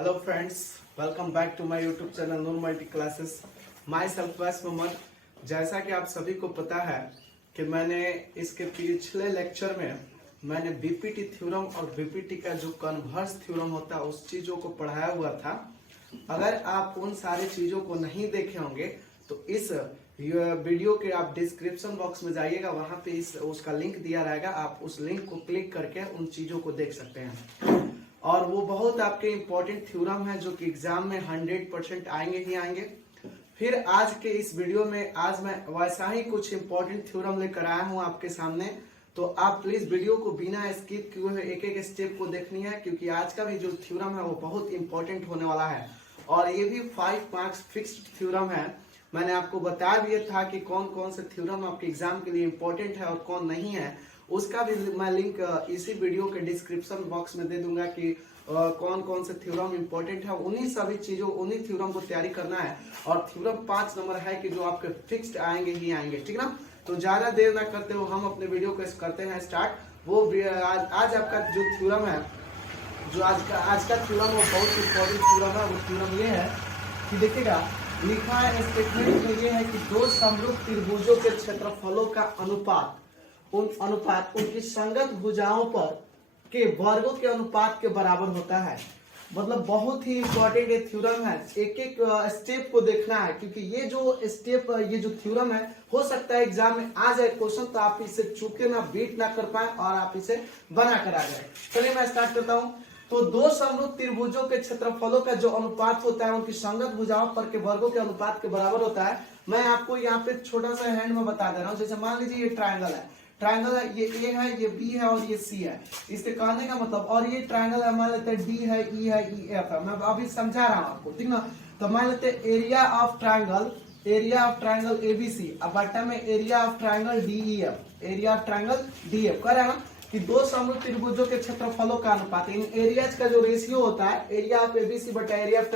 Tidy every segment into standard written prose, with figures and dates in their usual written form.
Hello friends, welcome back to my YouTube channel Noor multi classes. Myself Wais Mohammad. जैसा कि आप सभी को पता है कि मैंने इसके पिछले लेक्चर में मैंने बीपीटी थ्योरम और बीपीटी का जो कन्वर्स थ्योरम होता है उस चीज़ों को पढ़ाया हुआ था। अगर आप उन सारी चीज़ों को नहीं देखे होंगे तो इस वीडियो के आप डिस्क्रिप्शन बॉक्स में जाइएगा, वहां पे उसका लिंक दिया रहेगा। आप उस लिंक को क्लिक करके उन चीज़ों को देख सकते हैं और वो बहुत आपके इम्पोर्टेंट थ्योरम है जो कि एग्जाम में 100% आएंगे ही आएंगे। फिर आज के इस वीडियो में आज मैं वैसा ही कुछ इम्पोर्टेंट थ्योरम लेकर आया हूँ आपके सामने। तो आप प्लीज वीडियो को बिना स्किप किए हुए एक एक स्टेप को देखनी है, क्योंकि आज का भी जो थ्योरम है वो बहुत इंपॉर्टेंट होने वाला है और ये भी 5 मार्क्स फिक्स्ड थ्योरम है। मैंने आपको बता दिया था कि कौन कौन से थ्योरम आपके एग्जाम के लिए इम्पोर्टेंट है और कौन नहीं है। उसका भी मैं लिंक इसी वीडियो के डिस्क्रिप्शन बॉक्स में दे दूंगा कि कौन कौन से थ्योरम इंपॉर्टेंट है। उन्हीं सभी चीजों उन्हीं थ्योरम को तैयारी करना है और थ्योरम 5 नंबर है कि जो आपके फिक्स्ड आएंगे ही आएंगे, ठीक ना। तो ज्यादा देर ना करते हो हम अपने वीडियो को करते हैं स्टार्ट। वो आज आपका जो थ्योरम है, जो आज का थ्योरम वो बहुत इंपॉर्टेंट थ्योरम है। वो थ्योरम ये है कि देखिएगा, लिखा है स्टेटमेंट में ये है कि दो समरूप त्रिभुजों के क्षेत्रफलों का अनुपात उनकी संगत भुजाओं पर के वर्गों के अनुपात के बराबर होता है। मतलब बहुत ही इंपॉर्टेंट ये थ्योरम है। एक एक स्टेप को देखना है, क्योंकि ये जो थ्योरम है हो सकता है एग्जाम में आ जाए क्वेश्चन, तो आप इसे चूके ना बीट ना कर पाए और आप इसे बना कर आ जाए। चलिए मैं स्टार्ट करता हूँ। तो दो समरूप त्रिभुजों के क्षेत्रफलों का जो अनुपात होता है उनकी संगत भुजाओं पर के वर्गों के अनुपात के बराबर होता है। मैं आपको यहाँ पे छोटा सा हैंड में बता दे रहा हूँ। जैसे मान लीजिए ये ट्रायंगल है, ये ए है, ये बी है और ये सी है। इसके कहने का मतलब, और ये ट्रायंगल है, मान लेते हैं डी है, ई है, ई एफ है। मैं अभी समझा रहा हूँ आपको, ठीक ना। तो मान लेते हैं एरिया ऑफ ट्रायंगल एबीसी अब बट्टा में area of triangle DEF, area of triangle DF कर रहा है ना कि दो समरूप त्रिभुजों के क्षेत्रफलों का अनुपात, इन एरियाज का जो रेशियो होता है, एरिया ऑफ एबीसी बटा एरिया ऑफ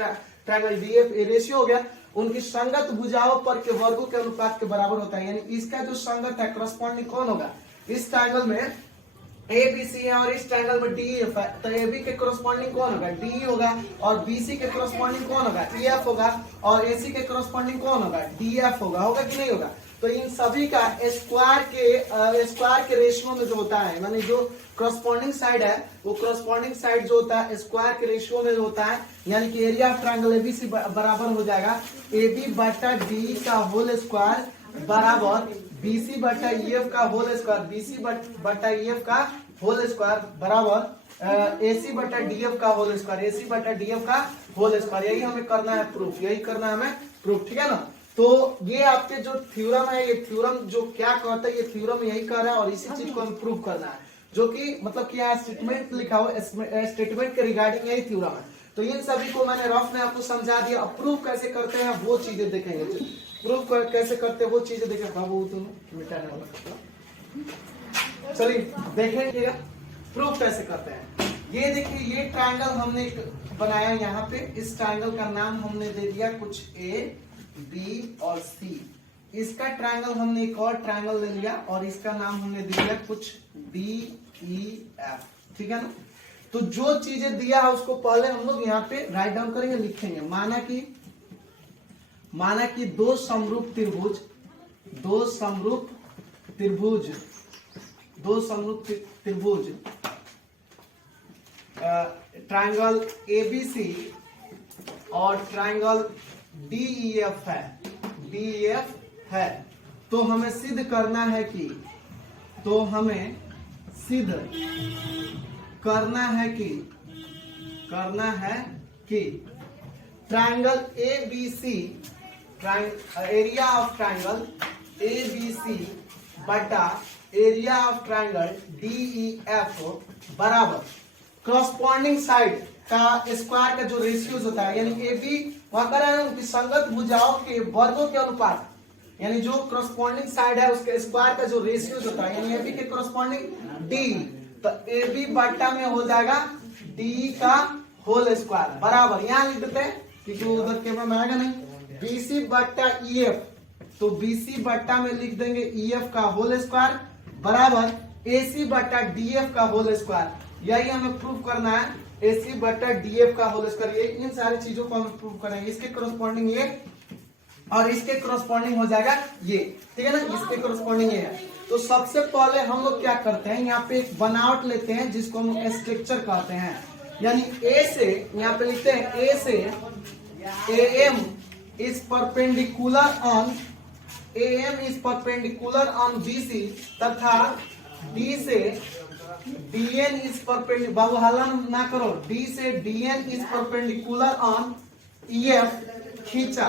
ट्रायंगल डीएफ, ये रेशियो हो गया। उनकी संगत भुजाओं पर के वर्गों के अनुपात के बराबर होता है। यानी इसका जो संगत है करस्पॉन्डिंग कौन होगा, इस ट्रायंगल में ए बी सी है और इस ट्रायंगल में डी एफ है, तो ए बी के करस्पॉन्डिंग कौन होगा, डी होगा, और बी सी के करस्पॉन्डिंग कौन होगा, ई एफ होगा, और ए सी के करस्पॉन्डिंग कौन होगा, डी एफ होगा कि नहीं होगा। तो इन सभी का स्क्वायर के रेशियो में जो होता है, यानी जो करस्पॉन्डिंग साइड है वो करस्पॉन्डिंग साइड जो होता है स्क्वायर के रेशियो में होता है। यानी कि एरिया ऑफ ट्रायंगल एबीसी बराबर हो जाएगा ए बी बटा डी का होल स्क्वायर बराबर बीसी बटा ईएफ का होल स्क्वायर, बीसी बटा ईएफ का होल स्क्वायर बराबर एसी बटा डीएफ का होल स्क्वायर, एसी बटा डीएफ का होल स्क्वायर। यही हमें करना है प्रूफ, ठीक है ना। तो ये आपके जो थ्योरम है, ये थ्योरम जो क्या कहता है, ये थ्योरम यही कह रहा है और इसी चीज को हमें प्रूव करना है, जो कि मतलब कि यहाँ स्टेटमेंट लिखा हुआ, स्टेटमेंट के रिगार्डिंग यही थ्योरम है। तो इन सभी को मैंने रफ में आपको समझा दिया। अब प्रूव कैसे करते हैं वो चीजें देखेंगे, प्रूफ कैसे करते हैं वो चीजें देखें। बाबू तुम मिटाने वाला, चलिए देखेंगे प्रूफ कैसे करते हैं। ये देखिए, ये ट्रायंगल हमने बनाया यहाँ पे। इस ट्रायंगल का नाम हमने दे दिया कुछ ए बी और सी। इसका ट्रायंगल हमने एक और ट्रायंगल ले लिया और इसका नाम हमने दे दिया कुछ डी ई एफ, ठीक है ना। तो जो चीजें दिया है उसको पहले हम लोग यहाँ पे राइट डाउन करेंगे, लिखेंगे। माना कि दो समरूप त्रिभुज ट्रायंगल एबीसी और ट्रायंगल डीईएफ है। तो हमें सिद्ध करना है कि triangle ABC, area of triangle ABC बटा एरिया ऑफ ट्रायंगल डीईएफ बराबर करस्पॉन्डिंग साइड का स्क्वायर का जो रेशियोज होता है, यानी ए बी वहां कर रहे हैं उनकी संगत भुजाओं के वर्गों के अनुपात, यानी जो करस्पॉन्डिंग साइड है उसके स्क्वायर का जो रेशियोज होता है, यानी ए बी के करस्पॉन्डिंग डी, तो ए बी बट्टा में हो जाएगा डी का होल स्क्वायर बराबर, यहां लिख देते हैं क्योंकि उधर कैमरा में आएगा नहीं, बीसी बट्टा ईएफ, तो बीसी बट्टा में लिख देंगे ईएफ का होल स्क्वायर बराबर एसी बट्टा डीएफ का होल स्क्वायर। यही हमें प्रूफ करना है AC बटा DF का होल स्क्वायर, ये इन सारी चीजों को हम प्रूव करेंगे। इसके करस्पॉन्डिंग ये और इसके करस्पॉन्डिंग हो जाएगा ये, ठीक है ना, इसके करस्पॉन्डिंग ये है। तो सबसे पहले हम लोग क्या करते हैं, यहाँ पे एक बनावट लेते हैं जिसको हम स्ट्रक्चर कहते हैं, यानी A से यहाँ पे लिखते हैं A से AM is perpendicular on BC तथा D से DN इज परपेंडिकुलर, बाबू हल्ला ना करो, D से DN is perpendicular on EF खींचा।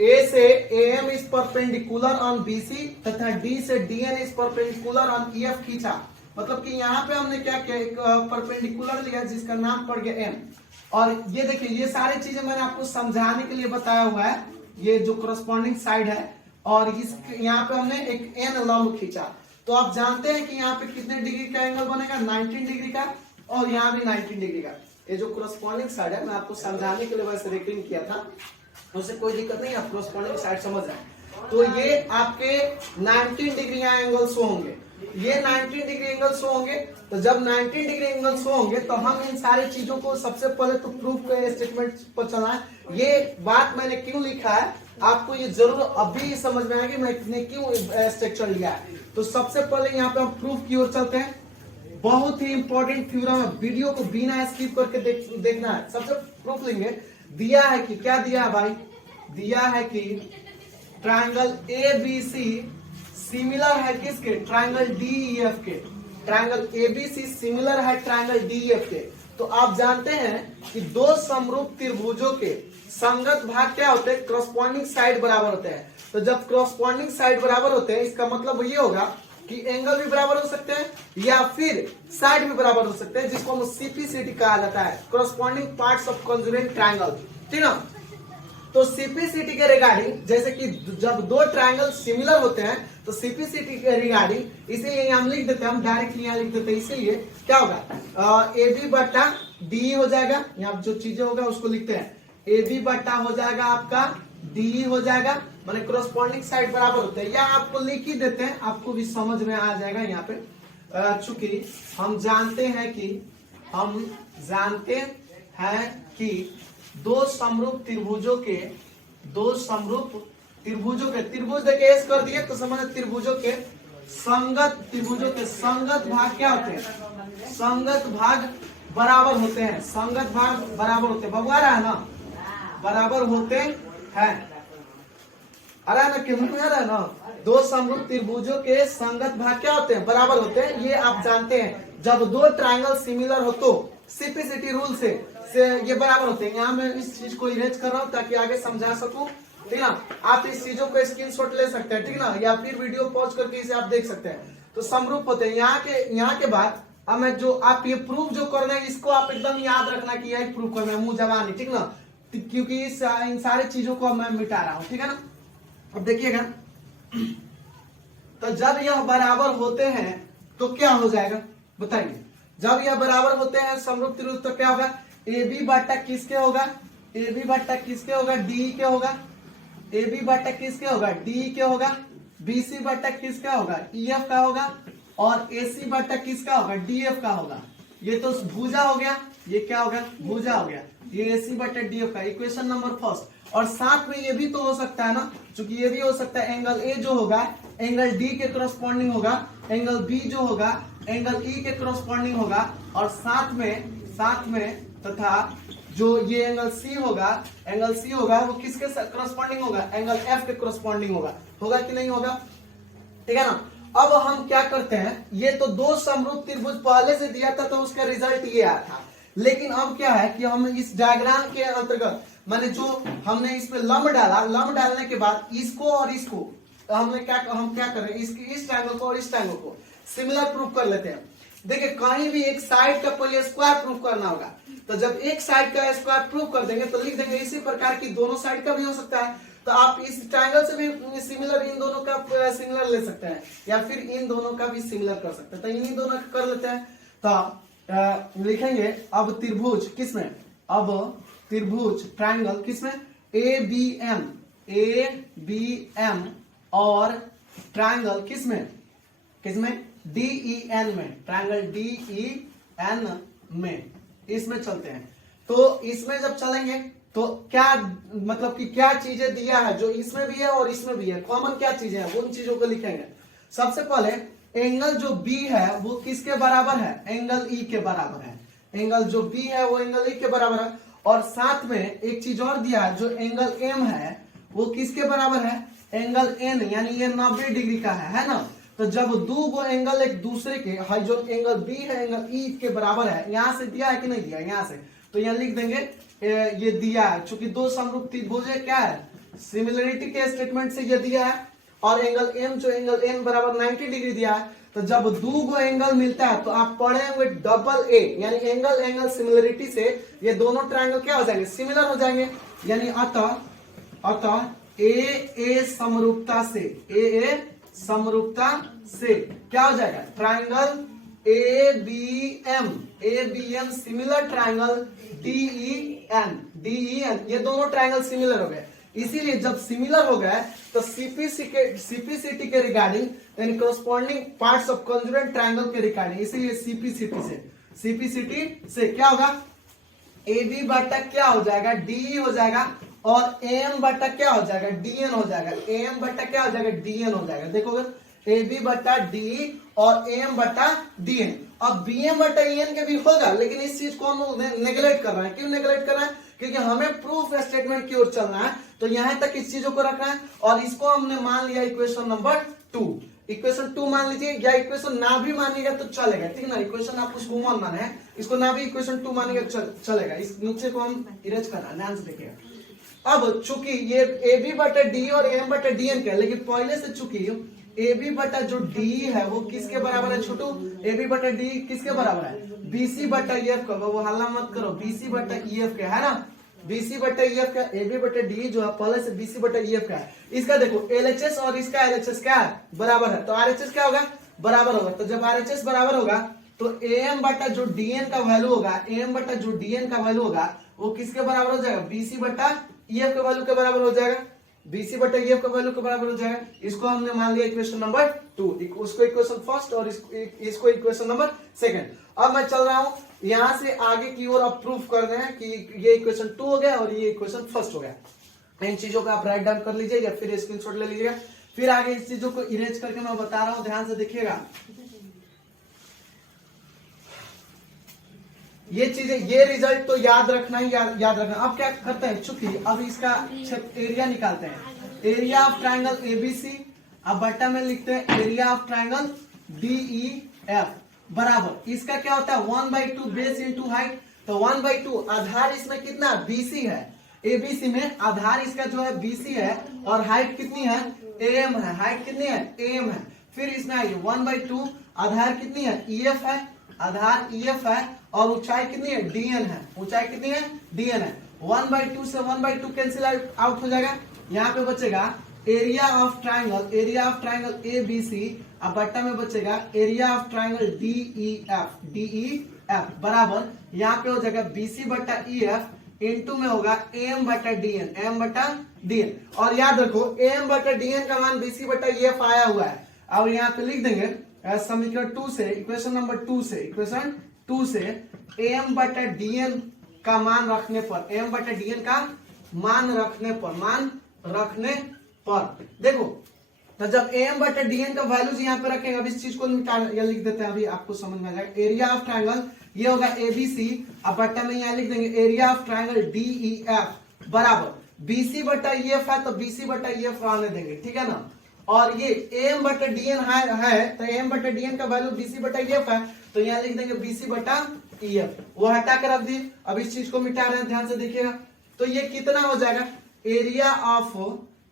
A से AM is perpendicular on BC तथा D से DN is perpendicular on EF खींचा। मतलब कि यहाँ पे हमने क्या किया, एक परपेंडिकुलर लिया जिसका नाम पड़ गया M। और ये देखिए ये सारी चीजें मैंने आपको समझाने के लिए बताया हुआ है, ये जो करस्पॉन्डिंग साइड है, और इस यहाँ पे हमने एक N लंब खींचा। तो आप जानते हैं कि यहाँ पे कितने डिग्री का एंगल बनेगा, 19 डिग्री का, और यहाँ भी 19 डिग्री का। ये जो करस्पॉन्डिंग साइड है, मैं आपको समझाने के लिए वैसे रेकॉर्डिंग किया था, उससे कोई दिक्कत नहीं, आप करस्पॉन्डिंग साइड समझ रहे। तो ये आपके 19 डिग्री एंगल शो होंगे, ये 19 डिग्री एंगल शो होंगे। तो जब 19 डिग्री एंगल शो होंगे तो हम इन सारी चीजों को सबसे पहले तो प्रूफ के स्टेटमेंट पर चलना है। ये बात मैंने क्यों लिखा है आपको ये जरूर अभी समझ में आएगी मैंने क्यों स्ट्रक्चर लिया है। तो सबसे पहले यहाँ पे हम प्रूफ की ओर चलते हैं। बहुत ही इंपॉर्टेंट थ्योरम है, वीडियो को बिना स्किप करके देखना है। सबसे प्रूफ लेंगे, दिया है कि क्या दिया है भाई, दिया है कि ट्रायंगल ABC सिमिलर है किसके, ट्रायंगल DEF के। ट्रायंगल ABC सिमिलर है ट्रायंगल DEF के। तो आप जानते हैं कि दो समरूप त्रिभुजों के संगत भाग क्या होते हैं, करस्पॉन्डिंग साइड बराबर होते हैं। तो जब करस्पॉन्डिंग साइड बराबर होते हैं इसका मतलब ये होगा कि एंगल भी बराबर हो सकते हैं या फिर साइड भी बराबर हो सकते हैं, जिसको हम CPCT कहा जाता है, corresponding parts of conjugate triangle, ठीक ना। तो CPCT के रिगार्डिंग, जैसे कि जब दो ट्रायंगल सिमिलर होते हैं तो CPCT के रिगार्डिंग इसीलिए हम लिख देते हैं, हम डायरेक्टली यहाँ लिख देते हैं। इसीलिए क्या होगा, AB बटा DE हो जाएगा, यहाँ जो चीजें होगा उसको लिखते हैं, AB बटा हो जाएगा आपका DE हो जाएगा, माने करस्पॉन्डिंग साइड बराबर होते हैं। या आपको लिख ही देते हैं, आपको भी समझ में आ जाएगा यहाँ पे। चूंकि हम जानते हैं कि दो समरूप त्रिभुजों के त्रिभुज देखे एस कर दिए तो समझ त्रिभुजों के संगत भाग क्या होते हैं, संगत भाग बराबर होते हैं, संगत भाग बराबर होते हैं। बबुआ रहा है ना, बराबर होते हैं, अरे ना क्यों नहीं आ रहा है ना। दो समरूप त्रिभुजों के संगत भाग क्या होते हैं, बराबर होते हैं। ये आप जानते हैं, जब दो ट्रायंगल सिमिलर हो तो CPCT रूल से ये बराबर होते हैं। यहाँ मैं इस चीज को इरेज कर रहा हूँ ताकि आगे समझा सकूं, ठीक ना। आप इस चीजों को स्क्रीनशॉट ले सकते हैं, ठीक ना, या फिर वीडियो पॉज करके इसे आप देख सकते हैं। तो समरूप होते हैं। यहाँ के बाद अब मैं जो आप ये प्रूफ जो कर रहे हैं इसको आप एकदम याद रखना कि यही प्रूफ करना है, मुंह जबानी, ठीक ना, क्योंकि इन सारी चीजों को मैं मिटा रहा हूँ, ठीक है ना। अब देखिएगा, तो जब यह बराबर होते हैं तो क्या हो जाएगा बताइए। जब यह बराबर होते हैं समरूप त्रिभुज तो क्या होगा, AB बटा किसके होगा, AB बटा किसके होगा, DE के होगा, AB बटा किसके होगा, DE के होगा, BC बटा किसका होगा, EF का होगा, और AC बटा किसका होगा, DF का होगा। ये तो भुजा हो गया, ये क्या होगा, भुजा हो गया। ये AC बटा DF का इक्वेशन नंबर फर्स्ट। और साथ में ये भी तो हो सकता है ना, क्योंकि ये भी हो सकता है एंगल A जो होगा एंगल D के करस्पॉन्डिंग होगा, एंगल B जो होगा एंगल E के करस्पॉन्डिंग होगा, और साथ में तथा जो ये एंगल C होगा वो किसके करस्पॉन्डिंग होगा, एंगल F के करस्पॉन्डिंग होगा कि नहीं होगा, ठीक है ना। अब हम क्या करते हैं, ये तो दो समरूप त्रिभुज पहले से दिया था तो उसका रिजल्ट ये आया था। लेकिन अब क्या है कि हम इस डायग्राम के अंतर्गत माने जो हमने इसमें लंब डाला, लंब डालने के बाद इसको और इसको हम क्या कर रहे हैं, इस ट्रायंगल को और इस ट्रायंगल को सिमिलर प्रूफ कर लेते हैं। देखिए कहीं भी एक साइड का पहले स्क्वायर प्रूफ करना होगा, तो जब एक साइड का स्क्वायर प्रूफ कर देंगे तो लिख देंगे इसी प्रकार की दोनों साइड का भी हो सकता है। तो आप इस ट्रायंगल से भी सिमिलर इन दोनों का सिमिलर ले सकते हैं, या फिर इन दोनों का भी सिमिलर कर सकते हैं। तो इन्हीं दोनों का कर लेते हैं। तो लिखेंगे अब त्रिभुज किसमें, अब त्रिभुज ट्रायंगल किसमें, ABM और ट्रायंगल किसमें DEN में, ट्रायंगल DEN में, इसमें चलते हैं। तो इसमें जब चलेंगे तो क्या मतलब कि क्या चीजें दिया है जो इसमें भी है और इसमें भी है, कॉमन क्या चीजें हैं उन चीजों को लिखेंगे। सबसे पहले एंगल जो बी है वो किसके बराबर है, एंगल ई के बराबर है। एंगल जो बी है वो एंगल ई के बराबर है। और साथ में एक चीज और दिया है, जो एंगल एम है वो किसके बराबर है, एंगल एन, यानी ये 90 डिग्री का है ना। तो जब दो गो एंगल एक दूसरे के, जो एंगल बी है एंगल ई के बराबर है, यहां से दिया है कि नहीं दिया, यहां से, तो यहां लिख देंगे ये दिया है, चूंकि दो समरूप त्रिभुज क्या है, सिमिलरिटी के स्टेटमेंट से ये दिया है। और एंगल एम जो एंगल एन बराबर 90 डिग्री दिया है। तो जब दो गो एंगल मिलता है तो आप पढ़े हुए डबल ए, यानी एंगल एंगल सिमिलरिटी से ये दोनों ट्रायंगल क्या हो जाएंगे, सिमिलर हो जाएंगे। यानी अतः ए समरूपता से, ए समरूपता से क्या हो जाएगा, triangle A B M similar triangle DEN, ये दोनों ट्रायंगल सिमिलर हो गए। इसीलिए जब सिमिलर हो गए तो सीपीसीटी के रिगार्डिंग, यानी corresponding parts of conjugate triangle के रिगार्डिंग, इसीलिए सीपीसीटी से क्या होगा, AB बटा क्या हो जाएगा, DE हो जाएगा, और AM बटा क्या हो जाएगा, DN हो जाएगा। AM बटा क्या हो जाएगा, DN हो जाएगा। देखोगे AB बटा DE और AM बटा DN। अब BM बटा EN के भी होगा, लेकिन इस चीज को हम नेगलेक्ट कर रहे हैं। क्यों नेगलेक्ट कर रहे हैं, क्योंकि हमें प्रूफ स्टेटमेंट की ओर चलना है। तो यहां तक इस चीजों को रखना है, और इसको हमने मान लिया इक्वेशन नंबर 2। इक्वेशन 2 मान लीजिए, या इक्वेशन ना भी मानिएगा तो चलेगा, ठीक है ना। इक्वेशन आप उसको 1 माने हैं, इसको ना भी इक्वेशन 2 मानिएगा चलेगा। इस नीचे को हम इरेज करना, ध्यान से देखिएगा। अब चूंकि ये AB बटा D और AM बटा DN का, लेकिन पहले से चूंकि AB बटा जो DE है वो किसके बराबर है छोटू, AB बटा DE किसके बराबर है, BC बटा EF का। वो हल्ला मत करो, BC बटा EF का है ना, BC बटा EF का। AB बटा DE जो है पहले से BC बटा EF का है। इसका देखो LHS और इसका LHS क्या है, बराबर है, तो RHS क्या होगा, बराबर होगा। तो जब RHS बराबर होगा तो AM बटा जो DN का वैल्यू होगा, AM बटा जो DN का वैल्यू होगा वो किसके बराबर हो जाएगा, BC बटा EF के वैल्यू के बराबर हो जाएगा। BC बटा EF का वैल्यू के बराबर हो जाएगा। इसको हमने मान लिया इक्वेशन नंबर 2, उसको इक्वेशन फर्स्ट और इसको इक्वेशन नंबर सेकंड। अब मैं चल रहा हूं यहां से आगे की ओर, अब प्रूफ कर रहे हैं कि ये इक्वेशन 2 हो गया और ये इक्वेशन फर्स्ट हो गया। इन चीजों को आप राइट डाउन कर लीजिए या फिर स्क्रीनशॉट ले लीजिएगा। फिर आगे इस चीजों को इरेज करके मैं बता रहा हूं, ध्यान से देखिएगा। ये चीजें, ये रिजल्ट तो याद रखना ही याद रखना। अब क्या करते हैं, चूंकि अब इसका एरिया निकालते हैं, एरिया ऑफ ट्रायंगल ABC, अब बट्टा में लिखते हैं एरिया ऑफ ट्रायंगल DEF बराबर, इसका क्या होता है 1/2 बेस इंटू हाइट। तो 1/2 आधार इसमें कितना BC है, ABC में आधार इसका जो है BC है, और हाइट कितनी है, AM है, हाइट कितनी है, AM है। फिर इसमें आइए 1/2 आधार कितनी है, EF है, आधार EF है, और ऊंचाई कितनी है, DN है, ऊंचाई कितनी है, DN है। 1/2 से 1/2 कैंसिल आउट हो जाएगा। यहाँ पे बचेगा एरिया ऑफ ट्रायंगल ABC, अब बट्टा में बचेगा एरिया ऑफ ट्रायंगल DEF बराबर, यहाँ पे हो जाएगा BC बटा EF इंटू में होगा AM बटा DN, और याद रखो AM बटा DN का मान BC बटा EF आया हुआ है। अब यहाँ पे लिख देंगे समीकरण 2 से, इक्वेशन नंबर 2 से AM बटा DN का मान रखने पर, AM बटा DN का मान रखने पर देखो, तो जब AM बटा DN का वैल्यूज यहाँ पे रखेंगे, अब इस चीज को लिख देते हैं, अभी आपको समझ में आ जाएगा। एरिया ऑफ ट्रायंगल ये होगा ABC, अब बट्टा में यहाँ लिख देंगे एरिया ऑफ ट्रायंगल DEF बराबर BC बटा EF है, तो BC बटा EF आने देंगे, ठीक है ना। और ये AM बटा DN है, तो AM बटा DN का वैल्यू BC बटा EF है, तो यहाँ लिख देंगे BC बटा EF, वो हटा कर रख दिए। अब इस चीज को मिटा रहे हैं, ध्यान से देखिएगा। तो ये कितना हो जाएगा,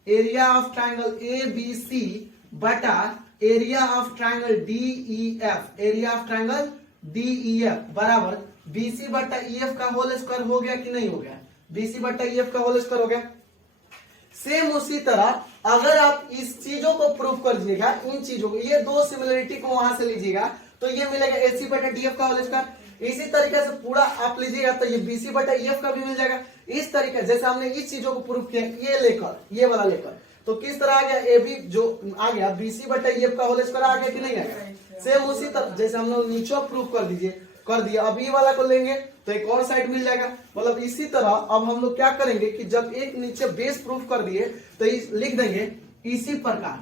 एरिया ऑफ ट्रायंगल ABC बटा एरिया ऑफ ट्रायंगल DEF, बराबर BC बटा EF का होल स्क्वायर हो गया कि नहीं हो गया, BC बटा EF का होल स्क्वायर हो गया। सेम उसी तरह अगर आप इस चीजों को प्रूव कर दीजिएगा, इन चीजों को, ये दो सिमिलरिटी को वहां से लीजिएगा तो ये मिलेगा AC बटा DF का होल स्क्वायर। इसी तरीके से पूरा आप लीजिएगा तो ये BC बटा EF का भी मिल जाएगा। इस तरीके जैसे हमने इस चीजों को प्रूव किया, ये वाला लेकर, तो किस तरह आ गया, AB जो आ गया BC बटा EF का होल स्क्वायर आ गया कि नहीं आ गया। सेम उसी तरह जैसे हम लोग नीचे प्रूव कर दीजिए, कर दिया। अब ये वाला को लेंगे तो एक और साइड मिल जाएगा। मतलब इसी तरह अब हम लोग क्या करेंगे कि जब एक नीचे बेस प्रूफ कर दिए तो लिख देंगे इसी प्रकार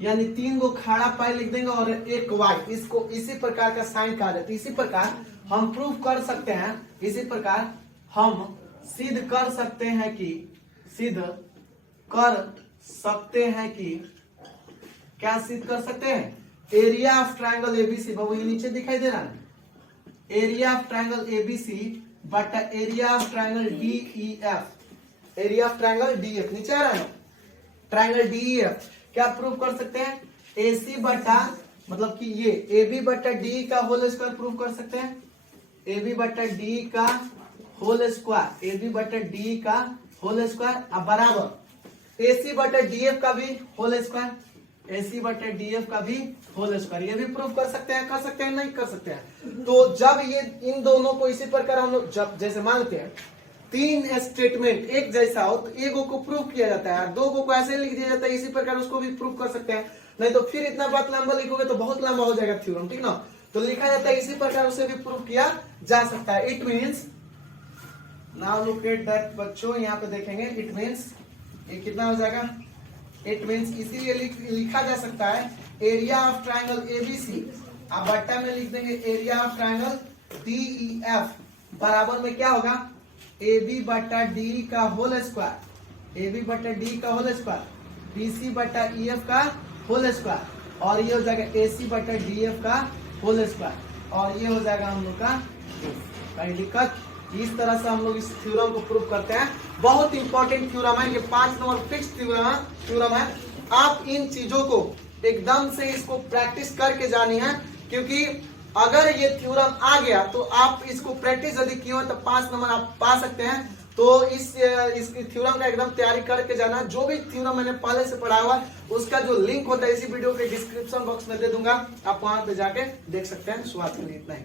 यानी 3 गो खाड़ा पाई लिख देंगे और एक वाई, इसको इसी प्रकार का साइन कहा जाता है। इसी प्रकार हम प्रूफ कर सकते हैं, इसी प्रकार हम सिद्ध कर सकते हैं कि क्या सिद्ध कर सकते हैं, एरिया ऑफ ट्रायंगल एबीसी, बाबू ये नीचे दिखाई दे रहा है, एरिया ऑफ ट्रायंगल एबीसी बटा area of triangle DEF, area of triangle DF नीचे आ रहा है, ट्रायंगल डीईएफ क्या प्रूव कर सकते हैं, एसी बटा मतलब कि ये AB बटा डी का होल स्क्वायर प्रूव कर सकते हैं, AB बटा डी का होल स्क्वायर, AB बटा डी का होल स्क्वायर अब बराबर AC बटा DF का भी होल स्क्वायर, AC बटा DF का भी होल स्क्वायर, ये भी प्रूव कर सकते हैं, नहीं कर सकते हैं। तो जब ये इन दोनों को इसी प्रकार हम लोग जब जैसे मानते हैं 3 स्टेटमेंट एक जैसा हो तो एक को प्रूव किया जाता है, 2 को ऐसे लिख दिया जाता है, इसी प्रकार उसको भी प्रूव कर सकते हैं। नहीं तो फिर इतना बात लंबा लिखोगे तो बहुत लंबा हो जाएगा थ्योरम, ठीक ना। तो लिखा जाता है इसी प्रकार उसे भी प्रूव किया जा सकता है। It means now look at that बच्चों, यहाँ पे देखेंगे इट मीन्स ये कितना हो जाएगा, इट मीन्स इसीलिए लिखा जा सकता है एरिया ऑफ ट्रायंगल एबीसी, आप बट्टा में लिख देंगे एरिया ऑफ ट्रायंगल डीईएफ बराबर में क्या होगा, AB बटा डी का होल स्क्वायर, AB बटा डी का होल स्क्वायर, BC बटा EF का होल स्क्वायर, और ये हो जाएगा AC बटा DF का होल स्क्वायर, और ये हो जाएगा हम लोग का कहीं दिक्कत। इस तरह से हम लोग इस थ्योरम को प्रूव करते हैं। बहुत इंपॉर्टेंट थ्योरम है, ये 5 नंबर फिक्स थ्योरम है। आप इन चीजों को एकदम से इसको प्रैक्टिस करके जानी है, क्योंकि अगर ये थ्योरम आ गया तो आप इसको प्रैक्टिस यदि किए हो तो 5 नंबर आप पा सकते हैं। तो इस थ्योरम का एकदम तैयारी करके जाना। जो भी थ्योरम मैंने पहले से पढ़ा हुआ उसका जो लिंक होता है इसी वीडियो के डिस्क्रिप्शन बॉक्स में दे दूंगा, आप वहां पे जाके देख सकते हैं। शुरुआत के लिए इतना ही।